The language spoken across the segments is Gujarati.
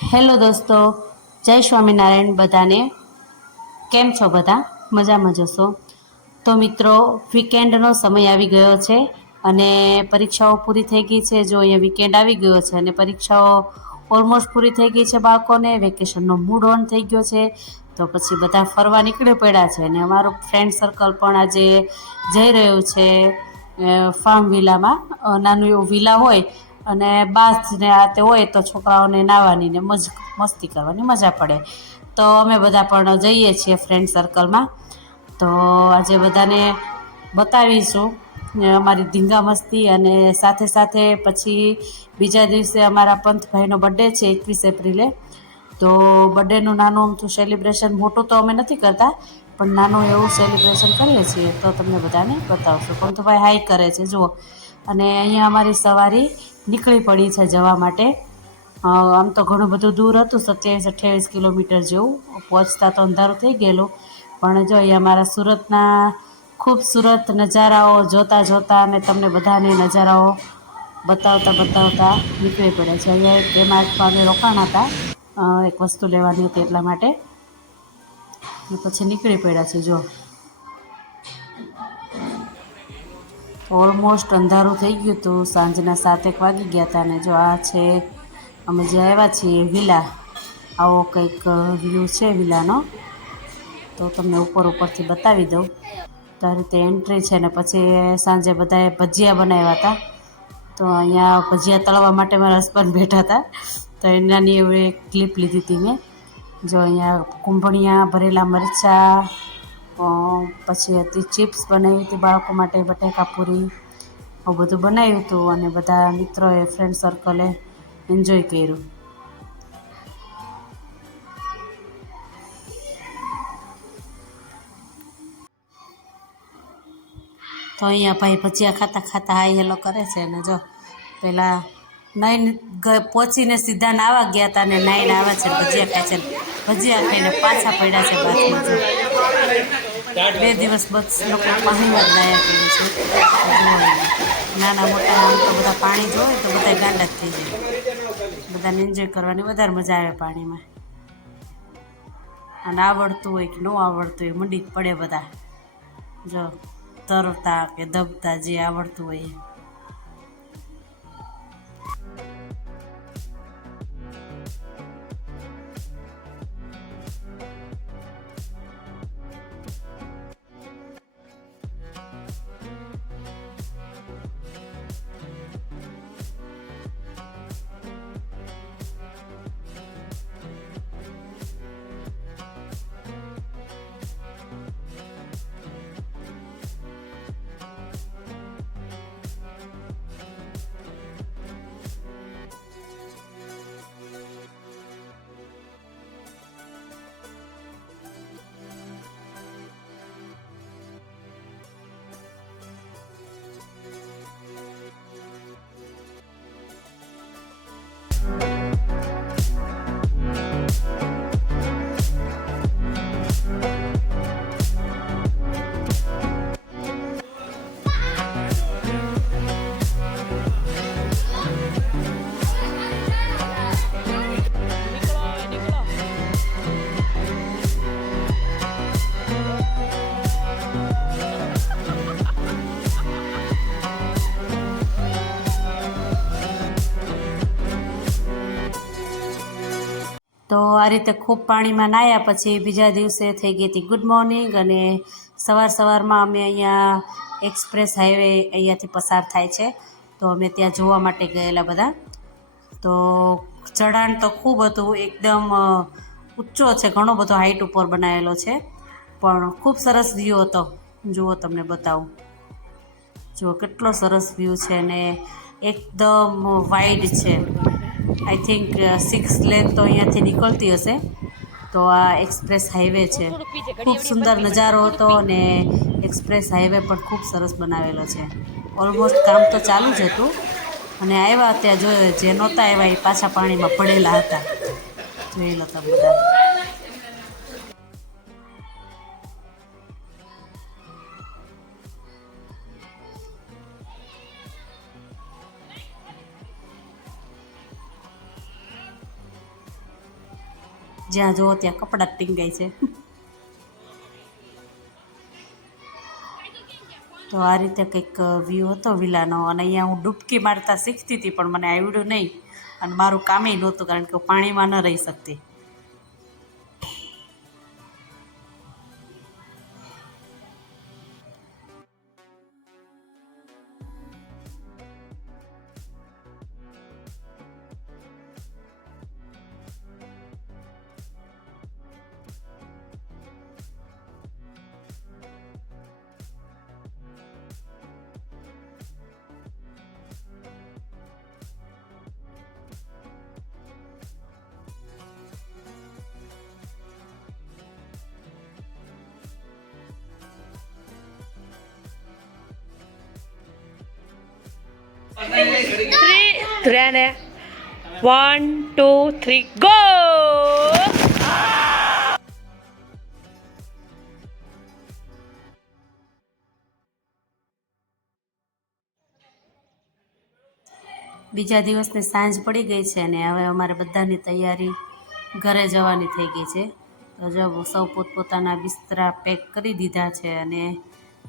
હેલો દોસ્તો, જય સ્વામિનારાયણ બધાને. કેમ છો બધા? મજામાં જશો તો મિત્રો વીકેન્ડનો સમય આવી ગયો છે અને પરીક્ષાઓ પૂરી થઈ ગઈ છે. જો અહીંયા વીકેન્ડ આવી ગયો છે અને પરીક્ષાઓ ઓલમોસ્ટ પૂરી થઈ ગઈ છે બાળકોને વેકેશનનો મૂડ ઓન થઈ ગયો છે. તો પછી બધા ફરવા નીકળી પડ્યા છે અને અમારું ફ્રેન્ડ સર્કલ પણ આજે જઈ રહ્યું છે ફાર્મ વિલામાં નાનું એવું વિલા હોય અને બાથને આતે હોય તો છોકરાઓને નાહવાની ને મજ મસ્તી કરવાની, મજા પડે. તો અમે બધા પણ જઈએ છીએ ફ્રેન્ડ સર્કલમાં તો આજે બધાને બતાવીશું અમારી ધીંગા મસ્તી અને સાથે સાથે પછી બીજા દિવસે અમારા પંથભાઈનો બર્થડે છે એકવીસ એપ્રિલે. તો બર્થડેનું નાનું અમથું સેલિબ્રેશન મોટું તો અમે નથી કરતા, પણ નાનું એવું સેલિબ્રેશન કરીએ છીએ તો તમને બધાને બતાવશું. પંથભાઈ હાઈ કરે છે, જુઓ. અને અહીંયા અમારી સવારી નીકળી પડી છે જવા માટે. આમ તો ઘણું બધું દૂર હતું, સત્યાવીસ, અઠ્યાવીસ કિલોમીટર જેવું. પહોંચતા તો અંધારું થઈ ગયેલું. પણ જો અહીંયા મારા સુરતના ખૂબસૂરત નજારાઓ જોતા જોતા અને તમને બધાને નજારાઓ બતાવતા બતાવતા નીકળી પડ્યા છે. અહીંયા એક એક ભાગે રોકાણ હતા. એક વસ્તુ લેવાની હતી એટલા માટે. પછી નીકળી પડ્યા છે, જો. ઓલમોસ્ટ અંધારું થઈ ગયું હતું સાંજના સાતેક વાગી ગયા હતા અને જો આ છે, અમે જે આવ્યા છીએ વિલા આવો કંઈક વ્યૂ છે વિલાનો તો તમને ઉપર ઉપરથી બતાવી દઉં. તો આ રીતે એન્ટ્રી છે ને પછી સાંજે બધાએ ભજીયા બનાવ્યા હતા તો અહીંયા ભજીયા તળવા માટે મારા હસબન્ડ બેઠા હતા તો એનાની એક ક્લિપ લીધી હતી મેં. જો અહીંયા કુંભણિયા, ભરેલા મરચાં પછી હતી ચિપ્સ બનાવી હતી બાળકો માટે, બટેકા પૂરી, આવું બધું બનાવ્યું હતું અને બધા મિત્રોએ ફ્રેન્ડ સર્કલે એન્જોય કર્યું. તો અહીંયા ભાઈ ભજીયા ખાતા ખાતા હાઈ હેલો કરે છે અને જો, પેલા નાઈન પહોંચીને સીધા નાવા ગયા હતા ને નાઈને આવે છે ભજીયા ખાય છે ભજીયા ખાઈને પાછા પડ્યા છે જો. બે દિવસ બસ લોકો પાણીમાં જ નાયા કરે છે. નાના મોટા આમ તો બધા પાણી જોવે તો બધા ગાંડા થઈ જાય. બધાને એન્જોય કરવાની વધારે મજા આવે પાણીમાં. અને આવડતું હોય કે ન આવડતું હોય, મંડી પડે બધા. જો તરતા કે દબતા જે આવડતું હોય તો આ રીતે ખૂબ પાણીમાં નાહ્યા પછી બીજા દિવસે થઈ ગઈ હતી ગુડ મોર્નિંગ અને સવાર સવારમાં અમે અહીંયા એક્સપ્રેસ હાઈવે અહીંયાથી પસાર થાય છે. તો અમે ત્યાં જોવા માટે ગયેલા બધા. તો ચઢાણ તો ખૂબ હતું, એકદમ ઊંચો છે, ઘણો બધો હાઈટ ઉપર બનાવેલો છે. પણ ખૂબ સરસ વ્યૂ હતો. જુઓ તમને બતાવું. જુઓ કેટલો સરસ વ્યૂ છે અને એકદમ વાઇડ છે. આઈ થિંક સિક્સ લેન તો અહીંયાથી નીકળતી હશે. તો આ એક્સપ્રેસ હાઈવે છે. ખૂબ સુંદર નજારો હતો અને એક્સપ્રેસ હાઈવે પણ ખૂબ સરસ બનાવેલો છે. ઓલમોસ્ટ કામ તો ચાલુ જ હતું. અને આવ્યા ત્યાં જોયો, જે નહોતા આવ્યા, એ પાછા પાણીમાં પડેલા હતા. જોઈ લો તમે બધા. જ્યાં જુઓ ત્યાં કપડાં જ ટીંગાય છે. તો આ રીતે કંઈક વ્યૂ હતો વિલાનો, અને અહીંયા હું ડૂબકી મારતા શીખતી હતી, પણ મને આવડ્યું નહીં. અને મારું કામે નહોતું, કારણ કે હું પાણીમાં ન રહી શકતી. Three, Turane. One two three go બીજા દિવસની સાંજ પડી ગઈ છે અને હવે અમારે બધાની તૈયારી ઘરે જવાની થઈ ગઈ છે. તો જો સૌ પોતપોતાના બિસ્તરા પેક કરી દીધા છે અને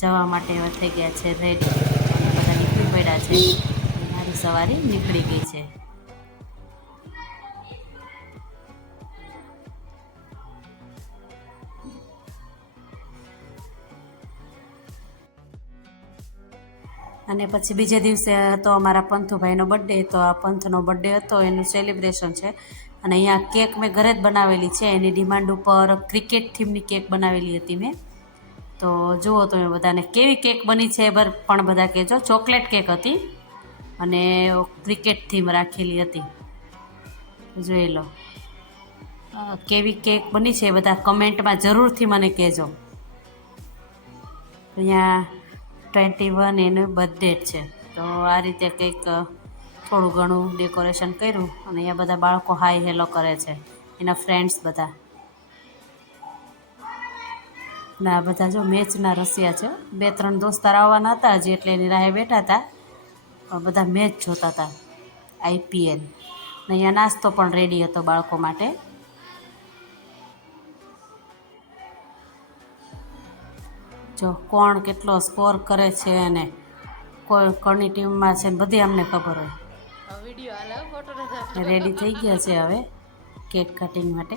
જવા માટે હવે થઈ ગયા છે રેડી અને બધા નીકળી પડ્યા છે. મારી સવારી નીકળી ગઈ છે. અને પછી બીજે દિવસે હતો અમારા પંથુભાઈનો બર્થડે તો આ પંથનો બર્થડે હતો, એનું સેલિબ્રેશન છે. અને અહીંયા કેક મેં ઘરે જ બનાવેલી છે. એની ડિમાન્ડ ઉપર ક્રિકેટ થીમની કેક બનાવેલી હતી મેં. તો જુઓ તમે બધાને કેવી કેક બની છે બર, પણ બધા કહેજો. ચોકલેટ કેક હતી. અને ક્રિકેટ થીમ રાખેલી હતી. જોઈ લો. કેવી કેક બની છે બધા કમેન્ટમાં જરૂરથી મને કહેજો. અહીંયા ટ્વેન્ટી વન એનું બર્થડે છે. તો આ રીતે કંઈક થોડું ઘણું ડેકોરેશન કર્યું અને અહીંયા બધા બાળકો હાય હેલો કરે છે. એના ફ્રેન્ડ્સ બધા. ના બધા જો મેચના રસિયા છે બે ત્રણ દોસ્તાર આવવાના હતા હજી એટલે એની રાહે બેઠા હતા. બધા મેચ જોતા હતા આઈપીએલ ને અહીંયા નાસ્તો પણ રેડી હતો બાળકો માટે. જો કોણ કેટલો સ્કોર કરે છે અને કોઈ કોની ટીમમાં છે બધી અમને ખબર હોય. રેડી થઈ ગયા છે હવે. કેક કટિંગ માટે.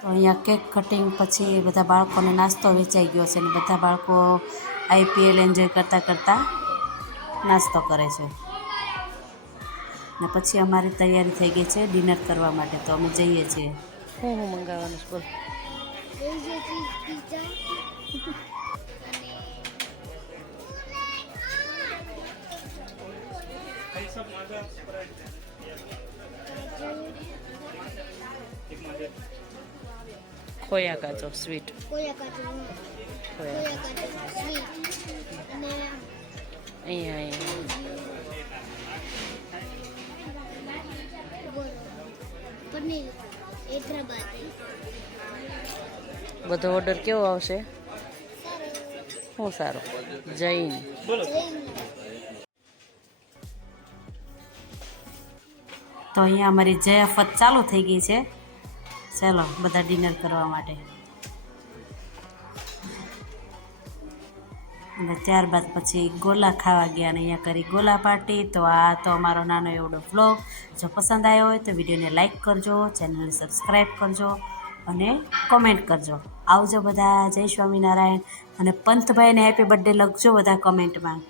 તો અહીંયા કેક કટિંગ પછી બધા બાળકોને નાસ્તો વેચાઈ ગયો છે અને બધા બાળકો આઈપીએલ એન્જોય કરતાં કરતાં નાસ્તો કરે છે. ને પછી અમારી તૈયારી થઈ ગઈ છે ડિનર કરવા માટે તો અમે જઈએ છીએ. હું હું મંગાવવાનું છે બોલ. ખોયા કાચો સ્વીટ કોયા કાચું ખોયા કોયા કાચું સ્વીટ અને અહીંયા અહીંયા પનીર હૈદરાબાદ બધો ઓર્ડર કેવો આવશે? શું સારું. જૈન. તો અહીંયા અમારી જયાફત ચાલુ થઈ ગઈ છે. ચાલો, બધા ડિનર કરવા માટે. અને ત્યારબાદ પછી ગોલા ખાવા ગયા અને અહીંયા કરી ગોલા પાર્ટી. તો આ તો અમારો નાનો એવડો વ્લોગ જો પસંદ આવ્યો હોય તો વિડીયોને લાઇક કરજો ચેનલને સબસ્ક્રાઈબ કરજો અને કોમેન્ટ કરજો. આવજો બધા. જય સ્વામિનારાયણ. અને પંથભાઈને હેપી બર્થડે લખજો બધા કમેન્ટમાં